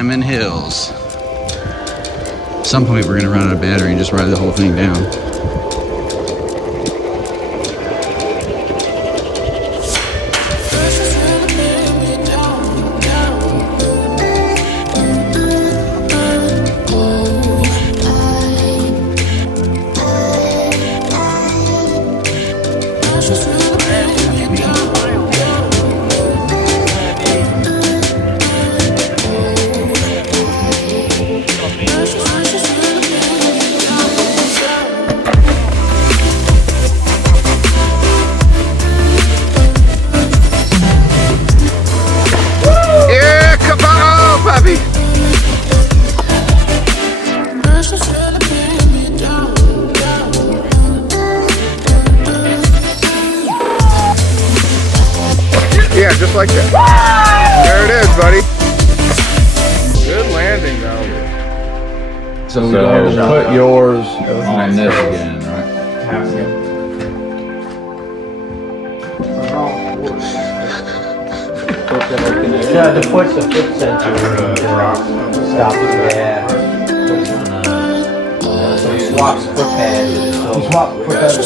Diamond Hills. At some point we're gonna run out of battery and just ride the whole thing down. Yeah, just like that. There it is, buddy. Good landing, though. So put yours on this again, right? Yeah, to push the foot sensor stop it, yeah. So he swaps foot pads. So swap foot pads.